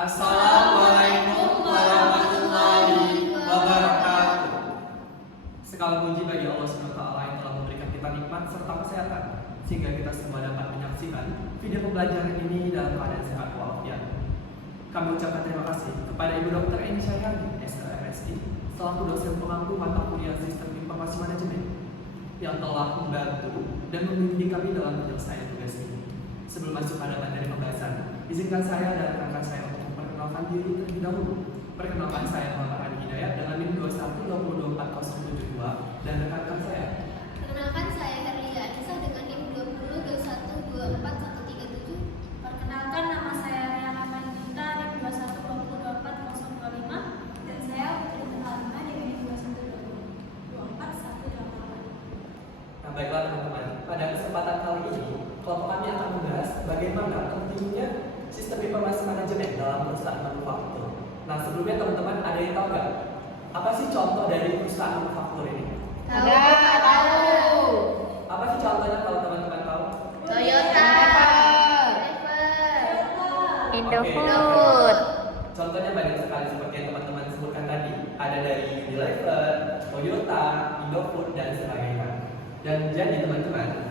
Assalamualaikum warahmatullahi wabarakatuh. Segala puji bagi Allah SWT yang telah memberikan kita nikmat serta kesehatan sehingga kita semua dapat menyaksikan video pembelajaran ini dalam keadaan sehat walafiat. Kami ucapkan terima kasih kepada Ibu Dr. Eni Syahriani, SLMSI, selaku dosen pengampu mata kuliah Sistem Informasi Manajemen yang telah membantu dan membimbing kami dalam penyelesaian tugas ini. Sebelum masuk pada materi pembahasan, izinkan saya dan rekan saya untuk memperkenalkan diri terlebih dahulu. Perkenalkan saya Muhammad Adi Hidayat dengan NIM 21202472 dan rekan saya. Perkenalkan saya Herlia Anissa dengan NIM 2021241137. Perkenalkan nama saya Riana Manita NIM 21202425 dan saya Putri Alma dengan NIM 21202418. Nah, baiklah teman-teman, pada kesempatan kali ini kelompok kami akan membahas bagaimana pentingnya sistem informasi manajemen dalam perusahaan manufaktur. Nah, sebelumnya teman-teman ada yang tahu nggak apa sih contoh dari perusahaan manufaktur ini? Tahu. Apa sih contohnya kalau teman-teman tahu? Toyota. Indofood. Contohnya banyak sekali seperti yang teman-teman sebutkan tadi. Ada dari Unilever, Toyota, Indofood dan sebagainya. Dan jadi teman-teman,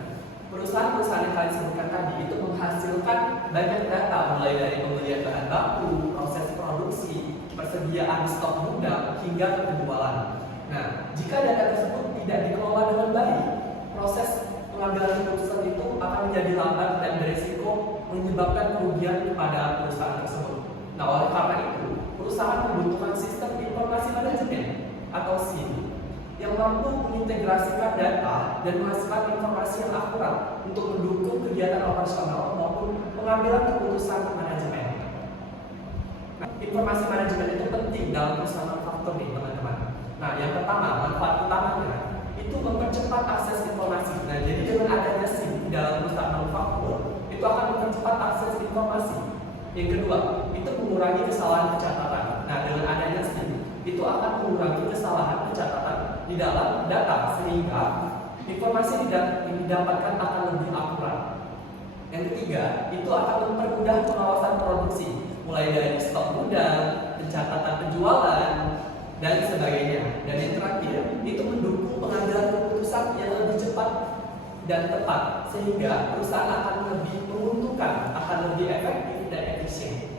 perusahaan-perusahaan yang kalian sebutkan tadi itu menghasilkan banyak data mulai dari pembelian bahan baku, proses produksi, persediaan stok gudang hingga penjualan. Nah, jika data tersebut tidak dikelola dengan baik, proses pengambilan keputusan itu akan menjadi lambat dan berisiko menyebabkan kerugian kepada perusahaan tersebut. Nah, oleh karena itu, perusahaan membutuhkan sistem informasi manajemen atau SIM yang mampu mengintegrasikan data dan menghasilkan informasi yang akurat untuk mendukung kegiatan operasional maupun pengambilan keputusan manajemen. Nah, informasi manajemen itu penting dalam perusahaan manufaktur nih teman-teman. Nah, yang pertama, manfaat utamanya itu mempercepat akses informasi. Nah, jadi dengan adanya SIM dalam perusahaan manufaktur itu akan mempercepat akses informasi. Yang kedua, itu mengurangi kesalahan pencatatan. Nah, dengan adanya SIM itu akan mengurangi kesalahan pencatatan di dalam data sehingga informasi yang didapatkan akan lebih akurat. Yang ketiga, itu akan mempermudah pengawasan produksi mulai dari stok gudang, pencatatan penjualan dan sebagainya. Dan yang terakhir, itu mendukung pengambilan keputusan yang lebih cepat dan tepat sehingga perusahaan akan lebih menguntungkan, akan lebih efektif dan efisien.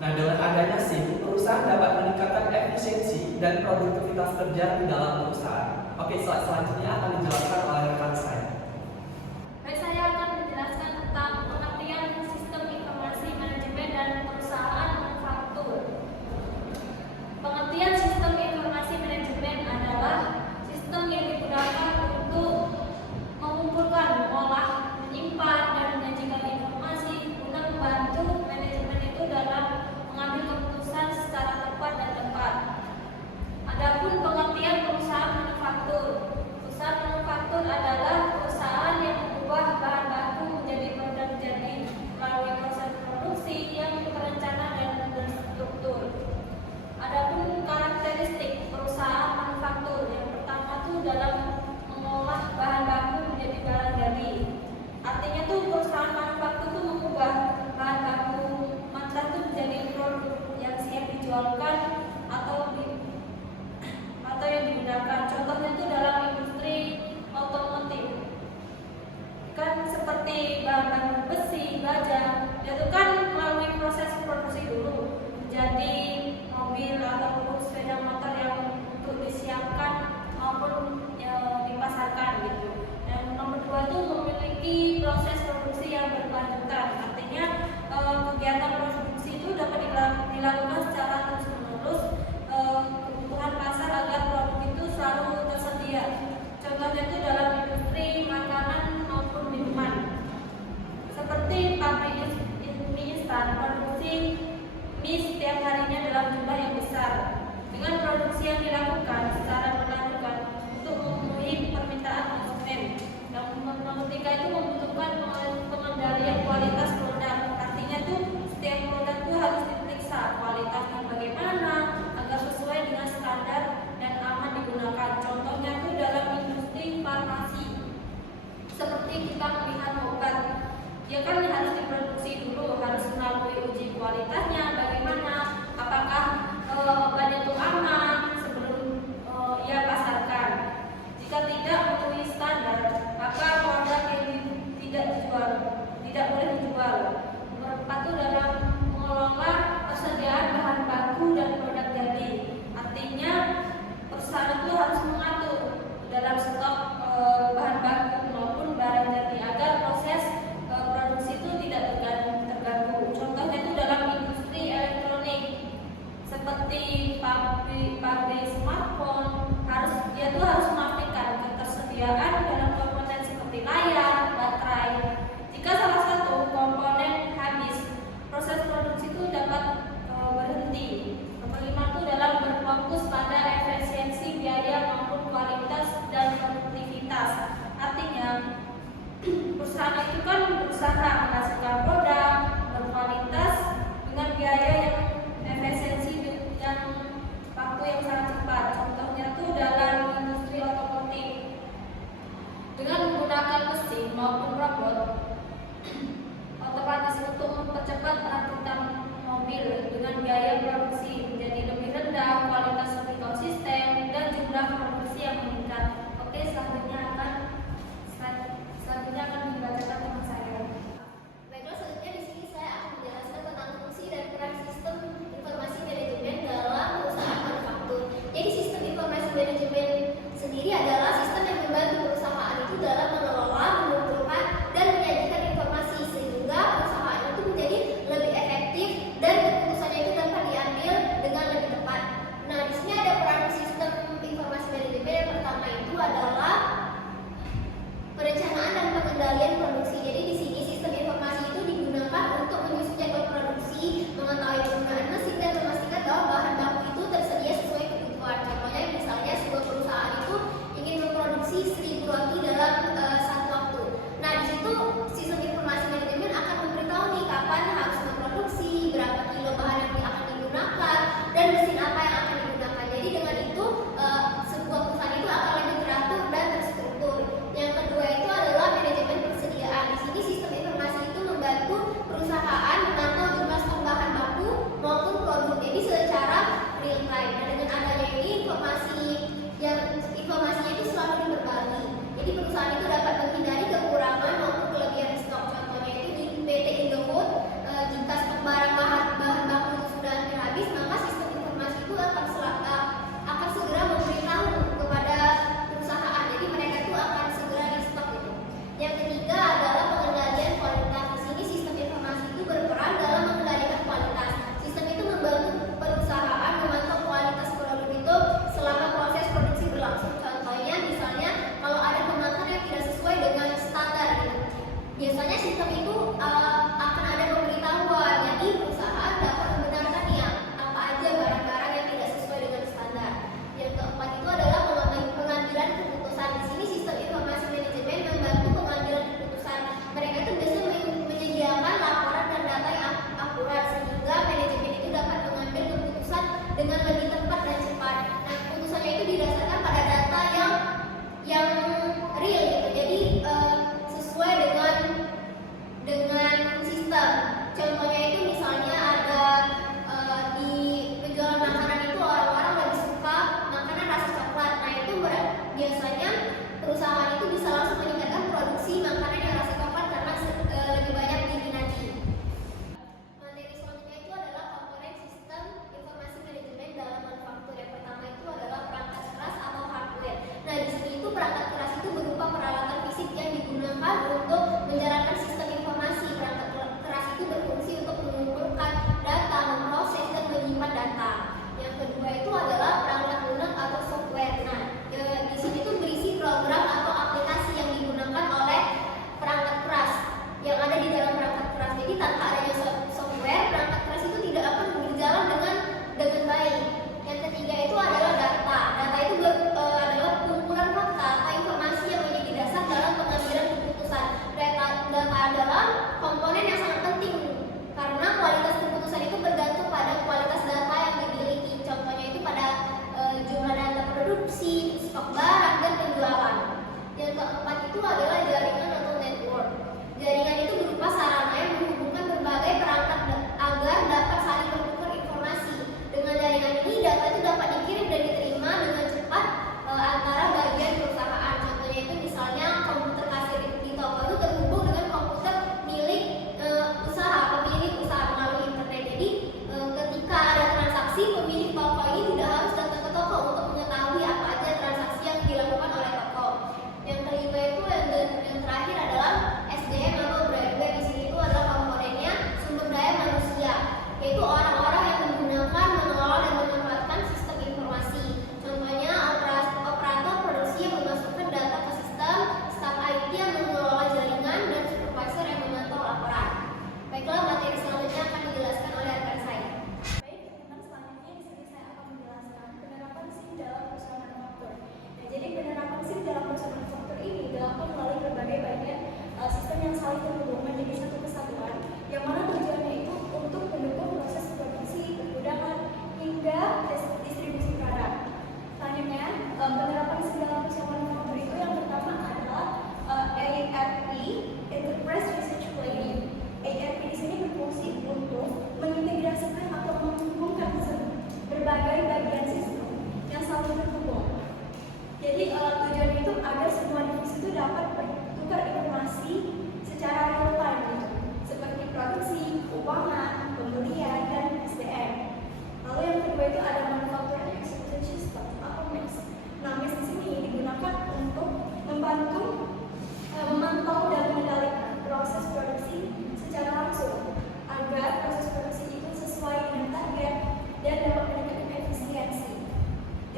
Nah, dengan adanya SIM, perusahaan dapat meningkatkan efisiensi dan produktivitas kerja di dalam perusahaan. Oke, slide selanjutnya akan dijelaskan oleh rekan saya. Baik, saya akan menjelaskan tentang pengertian sistem informasi manajemen dan perusahaan manufaktur. Pengertian sistem informasi manajemen adalah sistem yang digunakan untuk mengumpulkan, mengolah, menyimpan, dan menyajikan informasi guna membantu manajemen itu dalam mengambil keputusan secara tepat dan tepat. Adapun pengertian perusahaan manufaktur. Perusahaan manufaktur adalah perusahaan yang mengubah bahan baku menjadi produk jadi melalui proses produksi yang terencana dan terstruktur. Adapun karakteristik perusahaan manufaktur, yang pertama itu dalam mengolah bahan baku menjadi barang jadi. Artinya tuh perusahaan manufaktur itu mengubah bahan baku mentah itu menjadi produk yang siap dijualkan atau yang digunakan. Contohnya itu dalam industri otomotif. Kan seperti bahan besi, baja, itu kan melalui proses produksi dulu menjadi mobil ataupun sepeda motor yang untuk disiapkan maupun dipasarkan gitu. Dan nomor dua itu memiliki proses produksi yang berkelanjutan. Artinya kegiatan produksi itu dapat dilakukan secara terus-menerus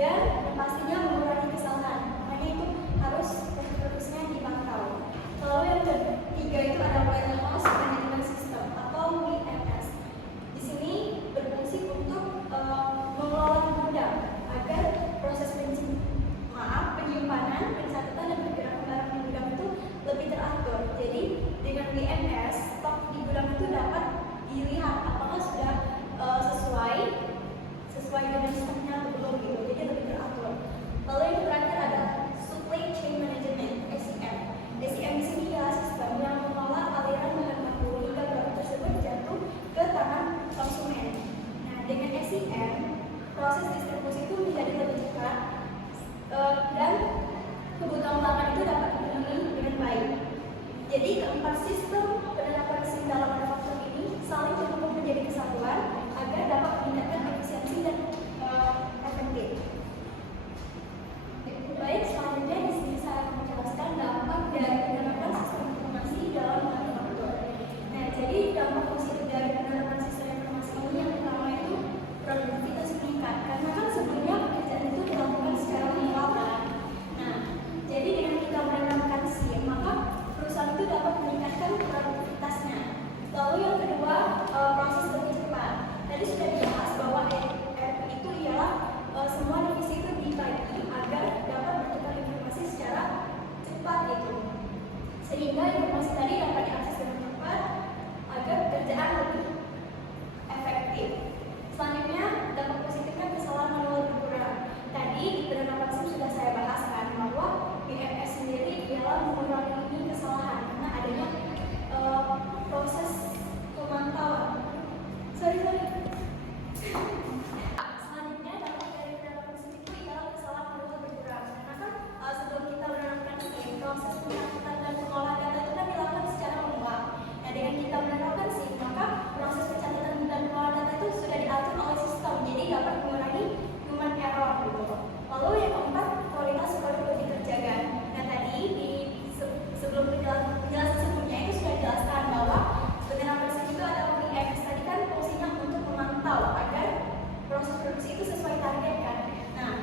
dan yang pastinya mengurangi kesalahan. Makanya itu harus terus-terusnya dipantau. Lalu yang ketiga itu ada Warehouse Management System atau WMS. Di sini berfungsi untuk mengelola gudang agar proses penyimpanan, pencatatan dan pergerakan barang di gudang itu lebih teratur. Jadi dengan WMS, stok di gudang itu dapat dilihat apakah sudah sesuai dengan stoknya atau belum gitu. Jadi lebih teratur. Lalu yang terakhir ada Supply Chain Management (SCM). SCM di sini adalah sistem yang mengelola aliran bahan baku hingga produk tersebut jatuh ke tangan konsumen. Nah, dengan SCM, proses distribusi itu menjadi lebih cepat dan kebutuhan pelanggan itu dapat dipenuhi dengan baik. Jadi keempat sistem penerapan SIM dalam manufaktur ini saling terhubung menjadi kesatuan agar dapat meningkatkan efisiensi dan efektif. Baik, selanjutnya di sini saya akan menjelaskan dampak dari penerapan sistem informasi dalam manufaktur. Nah, jadi dampak positif dari penerapan sistem informasi ini yang pertama itu produktivitas meningkat, karena kan sebelumnya pekerjaan itu dilakukan secara manual. Nah, jadi dengan kita menerapkan SIM, maka perusahaan itu dapat meningkatkan produktivitasnya. Lalu yang kedua, proses lebih cepat. Tadi sudah dibahas bahwa ERP itu ialah semua divisi itu dibagi agar dapat bertukar informasi secara cepat itu, sehingga informasi tadi dapat diakses dengan cepat agar pekerjaan lebih efektif. Selanjutnya, dampak positifnya kesalahan manual berkurang. Tadi di penerapan SIM sudah saya bahaskan bahwa WMS sendiri ialah mengurangi kesalahan karena adanya proses pemantauan. Selanjutnya, dampak dari penerapan SIM itu ialah kesalahan manual berkurang. Karena kan sebelum kita menerapkan SIM, proses pencatatan dan pengolahan data itu kan dilakukan secara manual. Nah, dengan kita menerapkan SIM, maka proses pencatatan dan pengolahan data itu sudah diatur oleh sistem, jadi dapat mengurangi human error gitu. Lalu yang keempat, kualitas produk lebih terjaga. Nah, tadi sebelum penjelasan sebelumnya itu sudah dijelaskan bahwa penerapan SIM itu adalah WMS. Tadi kan fungsinya untuk memantau agar proses produksi itu sesuai target kan. Nah,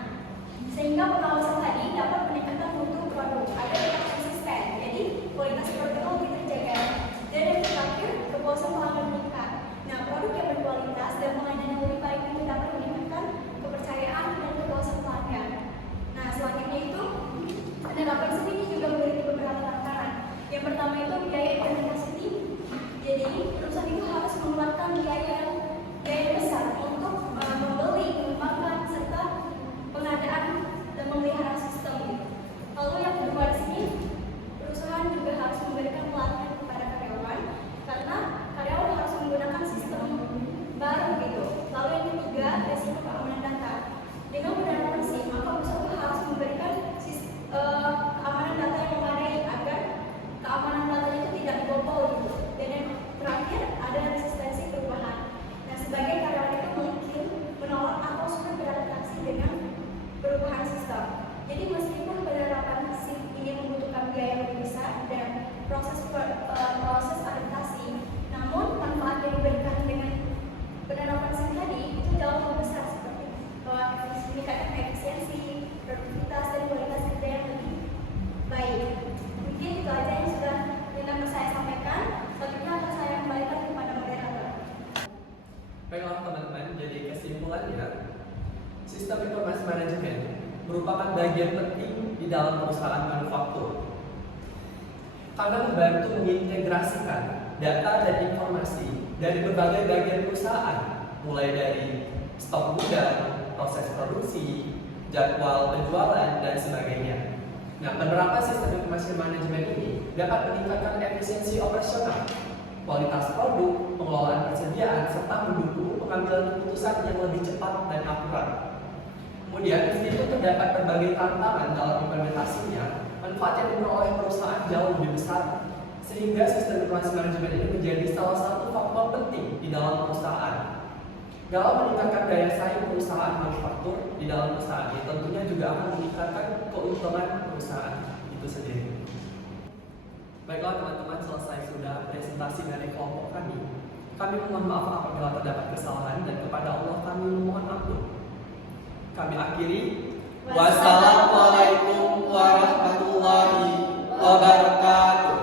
sehingga pengawasan tadi dapat meningkatkan mutu produk agar tetap konsisten. Jadi kualitas produk itu lebih terjaga. Dan yang terakhir, kepuasan pelanggan meningkat. Nah, produk yang berkualitas dan pelayanan yang lebih baik itu dapat meningkatkan kepercayaan dan kepuasan pelanggan. Nah, selanjutnya itu penerapan SIM ini juga memiliki beberapa tantangan. Yang pertama itu biaya implementasi tinggi. Jadi perusahaan itu harus mengeluarkan biaya besar untuk membeli, mengembangkan serta pengadaan dan memelihara sistem. Lalu yang kedua di sini, perusahaan juga harus memberikan pelatihan kepada karyawan karena karyawan harus menggunakan sistem baru gitu. Lalu yang ketiga, risiko keamanan data. Dengan penerapan SIM, maka perusahaan harus memberikan keamanan data yang memadai agar keamanan data itu tidak dibobol gitu. Dan yang terakhir ada resistensi perubahan. Nah, sebagai karyawan itu mungkin menolak atau sudah beradaptasi dengan perubahan sistem. Jadi meskipun penerapan SIM ini membutuhkan biaya lebih besar dan proses adaptasi, namun manfaat yang diberikan dengan penerapan SIM tadi itu jauh lebih besar, seperti meningkatkan efisiensi, produktivitas dan kualitas kerja yang lebih baik. Mungkin itu aja yang sudah dapat saya sampaikan. Selanjutnya akan saya kembalikan kepada moderator. Baiklah teman-teman, jadi kesimpulannya, sistem informasi manajemen merupakan bagian penting di dalam perusahaan manufaktur karena membantu mengintegrasikan data dan informasi dari berbagai bagian perusahaan, mulai dari stok gudang, proses produksi, jadwal penjualan, dan sebagainya. Nah, penerapan sistem informasi manajemen ini dapat meningkatkan efisiensi operasional, kualitas produk, pengelolaan persediaan, serta mendukung pengambilan keputusan yang lebih cepat dan akurat. Kemudian, meskipun terdapat berbagai tantangan dalam implementasinya, manfaat yang diperoleh perusahaan jauh lebih besar, sehingga sistem informasi manajemen ini menjadi salah satu faktor penting di dalam perusahaan. Dalam meningkatkan daya saing perusahaan manufaktur di dalam perusahaan ini, tentunya juga akan meningkatkan keuntungan perusahaan itu sendiri. Baiklah teman-teman, selesai sudah presentasi dari kelompok kami. Kami mohon maaf apabila terdapat kesalahan dan kepada Allah kami memohon ampun. Kami akhiri Wassalamualaikum warahmatullahi wabarakatuh.